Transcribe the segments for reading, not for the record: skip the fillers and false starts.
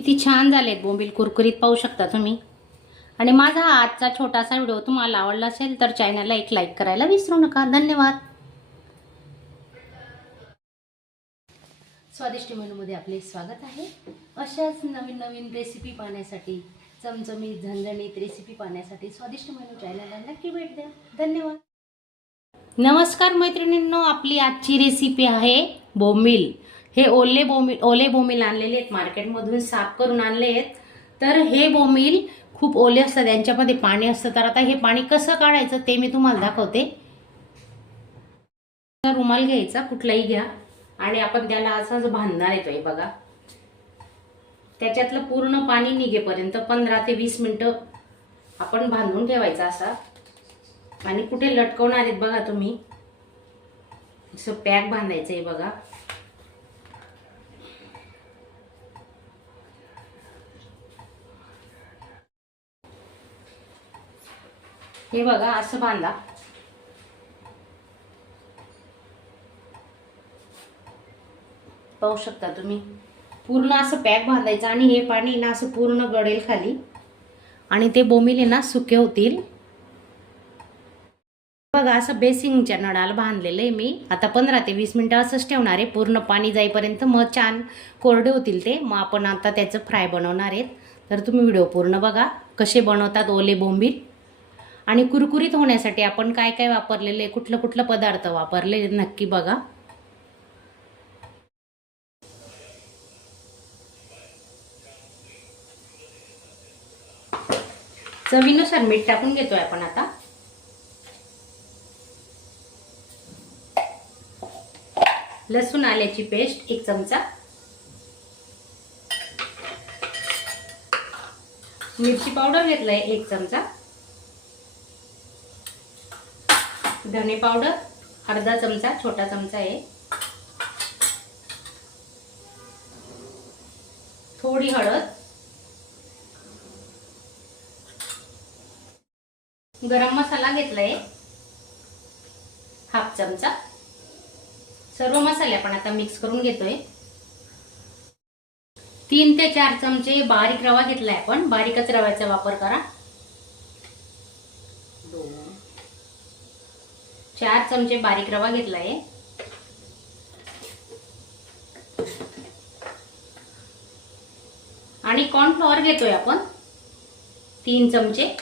किती छान झालेत बोंबील, कुरकुरीत पाहू शकता तुम्ही। आणि माझा हा आजचा छोटासा व्हिडिओ तुम्हाला आवडला असेल तर चॅनलला एक लाईक करायला विसरू नका। धन्यवाद। स्वादिष्ट मेनूमध्ये आपले स्वागत आहे। अशाच नवीन नवीन रेसिपी पाहण्यासाठी, चमचमीत झणझणीत रेसिपी पाहण्यासाठी स्वादिष्ट मेनू चॅनलला नक्की भेट द्या। धन्यवाद। नमस्कार मैत्रिणींनो, आपली आजची रेसिपी आहे बोंबील। हे ओले बोंबील आणलेले आहेत मार्केटमधून, साफ करून आणले आहेत। तर हे बोंबील खूप ओले असतात, यांच्यामध्ये पाणी असतं। तर आता हे पाणी कसं काढायचं ते मी तुम्हाला दाखवते। रुमाल घ्यायचा, कुठलाही घ्या, आणि आपण त्याला असाच बांधणार येतोय बघा। त्याच्यातलं पूर्ण पाणी निघेपर्यंत 15 ते 20 मिनिटं आपण बांधून ठेवायचा असा। आणि कुठे लटकवणार आहेत बघा तुम्ही, असं पॅक बांधायचं आहे बघा। हे बघा असं बांधा। पाहू शकता तुम्ही, पूर्ण असं पॅक बांधायचं। आणि हे पाणी ना असं पूर्ण गळेल खाली, आणि ते बोंबील ना सुके होतील बघा। असं बेसिंगच्या नळाला बांधलेलं आहे मी। आता 15 ते 20 मिनिटं असंच ठेवणार आहे, पूर्ण पाणी जाईपर्यंत। मग छान कोरडे होतील ते। मग आपण आता त्याचं फ्राय बनवणार आहेत। तर तुम्ही व्हिडिओ पूर्ण बघा, कसे बनवतात ओले बोंबील। आणि कुरकुरीत होण्यासाठी आपण काय काय वापरलेले, कुठलं पदार्थ वापरले नक्की बघा। चवीनुसार मीठ टाकून घेतोय आपण आता। लसूण आल्याची पेस्ट 1 चमचा, मिरची पावडर घेतलाय 1 चमचा, धने पावडर अर्धा चमचा, छोटा चमचा आहे, थोडी हळद, गरम मसाला घेतलाय 1/2 चमचा। सर्व मसाले आपण आता मिक्स करून घेतोय। 3 ते 4 चमचे बारीक रवा घेतलाय आपण, बारीकच रव्याचा वापर करा। 4 चमचे बारीक रवा घेतलाय। आणि कॉर्नफ्लॉवर घेतोय आपण 3 चमचे।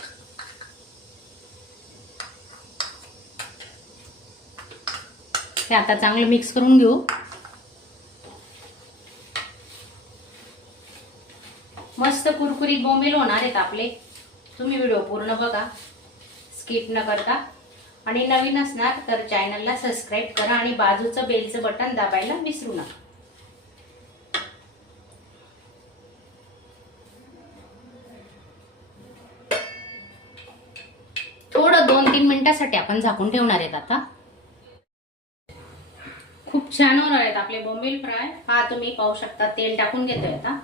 हे आता चांगलं मिक्स करून घेऊ। मस्त कुरकुरीत बोंबील होणार आहेत आपले। तुम्ही व्हिडिओ पूर्ण बघा, स्किप न करता। आणि नवीन असणार तर चॅनलला सबस्क्राईब करा, आणि बाजूचं बेलचं बटन दाबायला विसरू नका। थोडं 2-3 मिनिटांसाठी आपण झाकून ठेवणार आहेत आता। खूप छान होणार आहेत आपले बोंबील फ्राय। हा तुम्ही पाहू शकता, तेल टाकून घेतोय आता।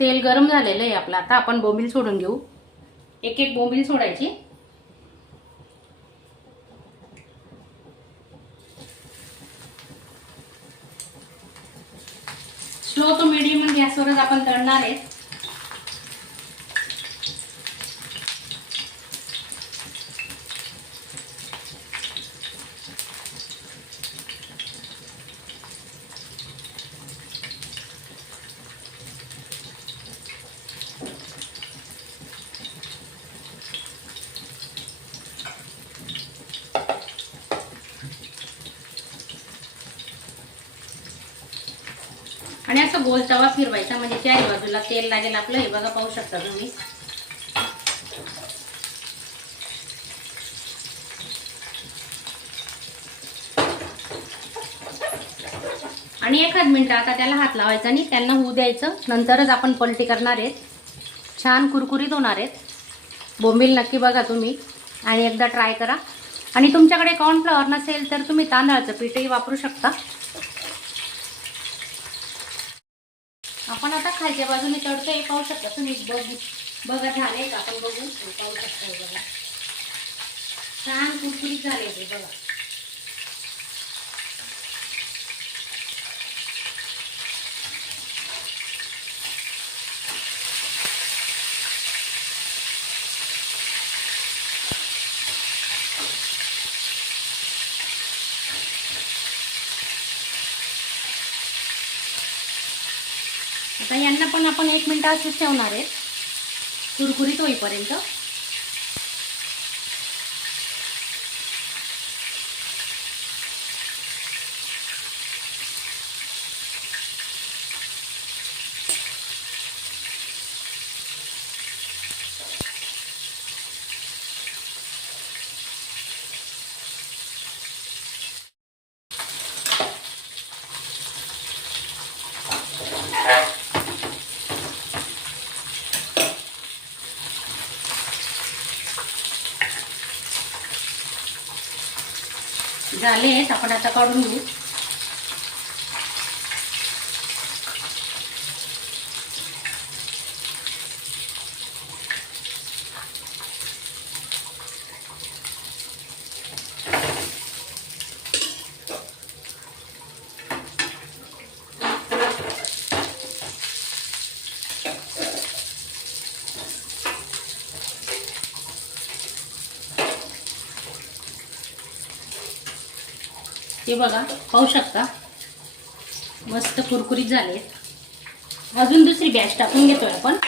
तेल गरम झालेलं आहे आपलं। आता आपण बोंबील सोडून घेऊ। एक एक बोंबील सोडायची। स्लो टू मीडियम गॅसवरच आपण तळणार आहे। आणि असं गोल तवा फिरवायचा, म्हणजे चारी बाजूला तेल लागेल आपलं। हे बघा पाहू शकता तुम्ही। आणि 1 मिनिट आता त्याला हात लावायचा आणि त्यांना होऊ द्यायचं, नंतरच आपण पलटी करणार आहेत। छान कुरकुरीत होणार आहेत बोंबील। नक्की बघा तुम्ही आणि एकदा ट्राय करा। आणि तुमच्याकडे कॉर्नफ्लॉवर नसेल तर तुम्ही तांदळाचं पीठही वापरू शकता। आपण आता खालच्या बाजूने तळतोय, पाहू शकता तुम्ही। बघा झाले का, आपण बघू पाहू शकता बघा, छान कुरकुरीत झाले ते बघा। आता यांना पण आपण 1 मिनिट असंच ठेवणार आहे कुरकुरीत होईपर्यंत. झाले आहेत, आपण आता काढून घेऊ. हे बघा, पाहू शकता मस्त कुरकुरीत झाले. अजून दुसरी बॅच टाकून घेतोय आपण.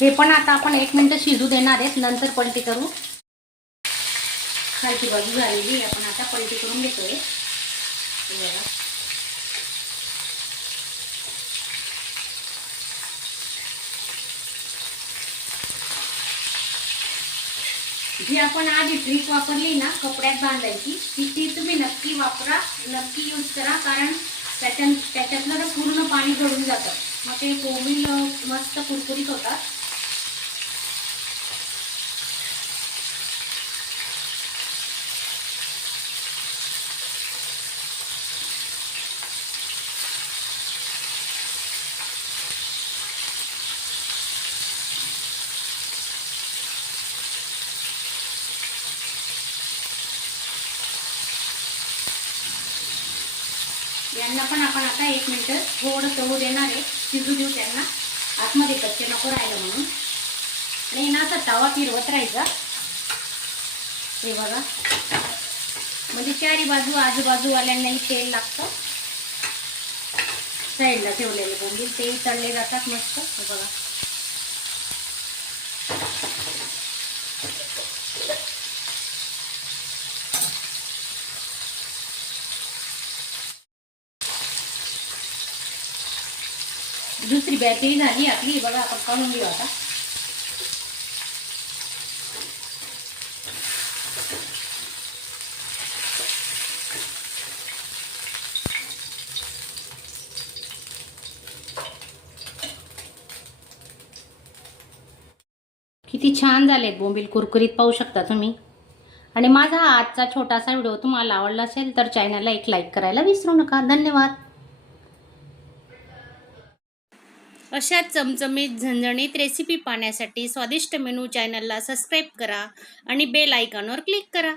हे पण आता आपण 1 मिनिट शिजू देणार आहेत, नंतर पलटी करू. खालची बाजू झालेली, आपण आता पलटी करून घेतोय. बघा, जी आपण आधी ट्रिक वापरली ना कपड्यात बांधायची, ती तुम्ही नक्की वापरा, नक्की यूज करा. कारण त्याच्यातलं ना पूर्ण पाणी गळून जातं, मग ते बोंबील मस्त कुरकुरीत होतात. यांना पण आपण आता 1 मिनिट थोडं तळू देणार आहे, शिजू देऊ त्यांना. आतमध्ये कच्चे नको राहिलं म्हणून. आणि ना असा तवा फिरवत राहायचा. हे बघा, म्हणजे चारी बाजू आजूबाजूवाल्यांनाही तेल लागतं. साईडला ठेवलेले बोंबील ते तळले जातात मस्त. हे बघा, दुसरी बॅटरी झाली आपली. बघा, आपण काढून घेऊ आता. किती छान झालेत बोंबील, कुरकुरीत पाहू शकता तुम्ही. आणि माझा हा आजचा छोटासा व्हिडिओ तुम्हाला आवडला असेल तर चॅनलला एक लाईक करायला विसरू नका. धन्यवाद. अशा चमचमीत झणझणीत रेसिपी पाहण्यासाठी स्वादिष्ट मेनू चॅनलला सबस्क्राईब करा आणि बेल आयकॉनवर क्लिक करा.